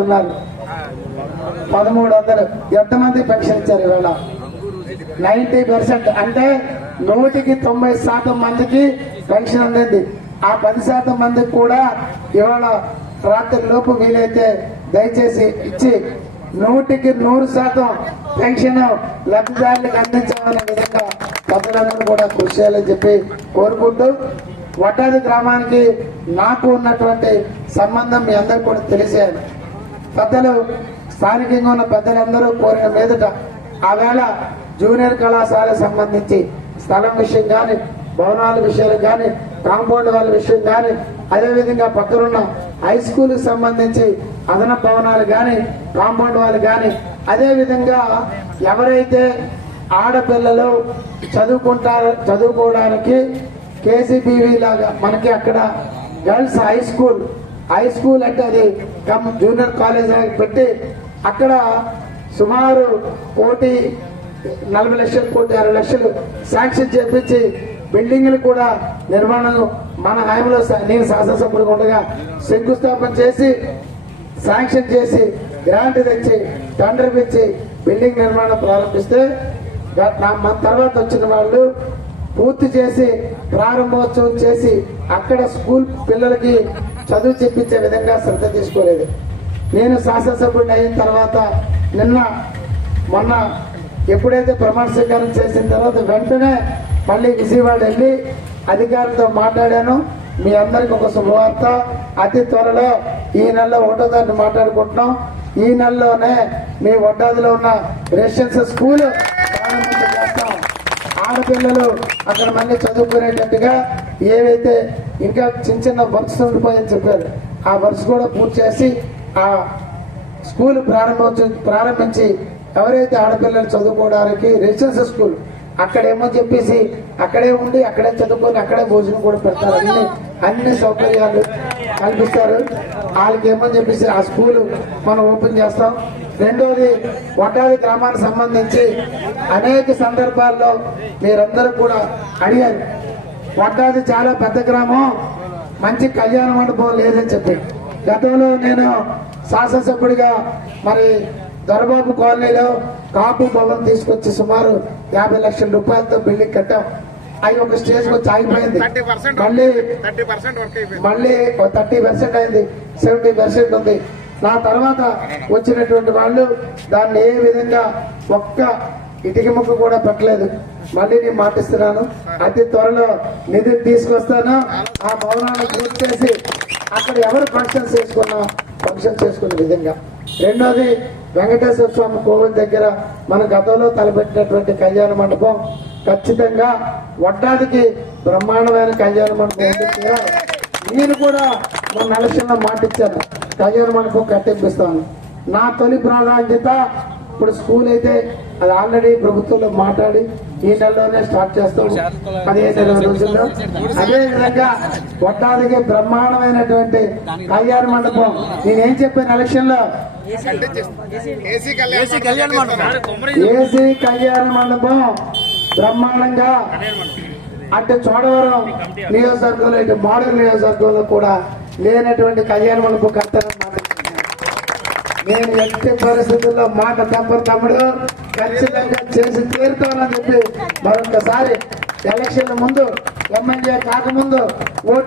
ఉన్నారు 1300 ఎంతమంది పెన్షన్ ఇచ్చారు ఇవాళ 90%. అంటే 190% మందికి పెన్షన్ అందింది. ఆ 10% మందికి కూడా ఇవాళ రాత్రి లోపు వీలైతే దయచేసి ఇచ్చి 100% పెన్షన్ లబ్ధిదారులకు అందించాలనే విధంగా పెద్దలందరూ కూడా కృషి చేయాలని చెప్పి కోరుకుంటూ, వడ్డాది గ్రామానికి నాకు ఉన్నటువంటి సంబంధం మీ అందరికి కూడా తెలిసేది. పెద్దలు స్థానికంగా ఉన్న పెద్దలందరూ కోరిన మీదట ఆవేళ జూనియర్ కళాశాల సంబంధించి స్థలం విషయం కానీ, భవనాల విషయాలు కానీ, కాంపౌండ్ వాళ్ళ విషయం కానీ, అదేవిధంగా పక్కనున్న హై స్కూల్కి సంబంధించి అదనపు భవనాలు కానీ, కాంపౌండ్ వాళ్ళు కానీ, అదేవిధంగా ఎవరైతే ఆడపిల్లలు చదువుకోవడానికి కేసీబీవీ లాగా మనకి అక్కడ గర్ల్స్ హై స్కూల్ అంటే అది జూనియర్ కాలేజ్ పెట్టి అక్కడ సుమారు 1,40,00,000 1,60,00,000 శాంక్షన్ చేపించి బిల్డింగ్లు కూడా నిర్మాణం మన హామీలో నేను శాసనసభ్యుడిగా ఉండగా శంకుస్థాపన చేసి శాంక్షన్ చేసి గ్రాంట్ తెచ్చి టెండర్ ఇచ్చి బిల్డింగ్ నిర్మాణం ప్రారంభిస్తే మన తర్వాత వచ్చిన వాళ్ళు పూర్తి చేసి ప్రారంభోత్సవం చేసి అక్కడ స్కూల్ పిల్లలకి చదువు చెప్పించే విధంగా శ్రద్ధ తీసుకోలేదు. నేను శాసనసభ్యుడిని అయిన తర్వాత మొన్న ఎప్పుడైతే ప్రమాణ స్వీకారం చేసిన తర్వాత వెంటనే మళ్ళీ విజయవాడ వెళ్ళి అధికారులతో మాట్లాడాను. మీ అందరికి ఒక శుభవార్త, అతి త్వరలో ఈ నెలలో 1వ తారీఖు మాట్లాడుకుంటున్నాం. ఈ నెలలోనే మీ వడ్డాదిలో ఉన్న రెసిడెన్షియల్ స్కూల్ ప్రారంభించి చేస్తాం. ఆడపిల్లలు అక్కడ మళ్ళీ చదువుకునేటట్టుగా ఏవైతే ఇంకా చిన్న వర్క్స్ ఉండిపోయని చెప్పారు, ఆ వర్క్స్ కూడా పూర్తి చేసి ఆ స్కూల్ ప్రారంభించి ఎవరైతే ఆడపిల్లలు చదువుకోవడానికి రెసిడెన్షియల్ స్కూల్ అక్కడేమో చెప్పేసి అక్కడే ఉండి అక్కడే చదువుకొని అక్కడే భోజనం కూడా పెడతారు. అన్ని సౌకర్యాలు కల్పిస్తారు. వాళ్ళకి ఏమో చెప్పేసి ఆ స్కూల్ మనం ఓపెన్ చేస్తాం. రెండోది, వడ్డాది గ్రామానికి సంబంధించి అనేక సందర్భాల్లో మీరందరూ కూడా అడిగారు, వడ్డాది చాలా పెద్ద గ్రామం, మంచి కళ్యాణ మండపం లేదని చెప్పి. గతంలో నేను శాసనసభ్యుడిగా మరి దొరబాబు కాలనీలో కాపు భవన్ తీసుకొచ్చి సుమారు 50 లక్షల రూపాయలతో బిల్డింగ్ కట్టాం. అవి ఒక స్టేజ్ వచ్చి ఆగిపోయింది. మళ్ళీ 30% అయింది, 70% ఉంది. నా తర్వాత వచ్చినటువంటి వాళ్ళు దాన్ని ఏ విధంగా ఒక్క ఇటుక ముక్క కూడా పెట్టలేదు. మళ్ళీ నేను మాటిస్తున్నాను, అతి త్వరలో నిధులు తీసుకొస్తాను. ఆ భవనాన్ని పూర్తి చేసి అక్కడ ఎవరు ఫంక్షన్ చేసుకునే విధంగా. రెండోది, వెంకటేశ్వర స్వామి కోవిల్ దగ్గర మన గతంలో తలపెట్టినటువంటి కళ్యాణ మండపం ఖచ్చితంగా వడ్డాదికి బ్రహ్మాండమైన కళ్యాణ మండపం ఉంది. నేను కూడా మన ఎలక్షన్లో మాటిచ్చాను, కళ్యాణ మండపం కట్టింపిస్తాను. నా తొలి ప్రాధాన్యత ఇప్పుడు స్కూల్ అయితే అది ఆల్రెడీ ప్రభుత్వంలో మాట్లాడి ఈ నెలలోనే స్టార్ట్ చేస్తాం, 15-20 రోజుల్లో. అదేవిధంగా వడ్డాదికి బ్రహ్మాండమైనటువంటి కళ్యాణ మండపం. నేనేం చెప్పాను ఎలక్షన్ లో, ఏసీ కళ్యాణ మండపం బ్రహ్మాండంగా, అంటే చోడవరం నియోజకవర్గంలో ఇటు మోడల్ నియోజకవర్గంలో కూడా లేనటువంటి కళ్యాణ మండపం కట్టారని మాట. నేను ఎట్టి పరిస్థితుల్లో మాట తమ్ముడు ఖచ్చితంగా చేసి తీరుతానని చెప్పి మరొకసారి ఎలక్షన్ ముందు, ఎమ్మెల్యే కాకముందు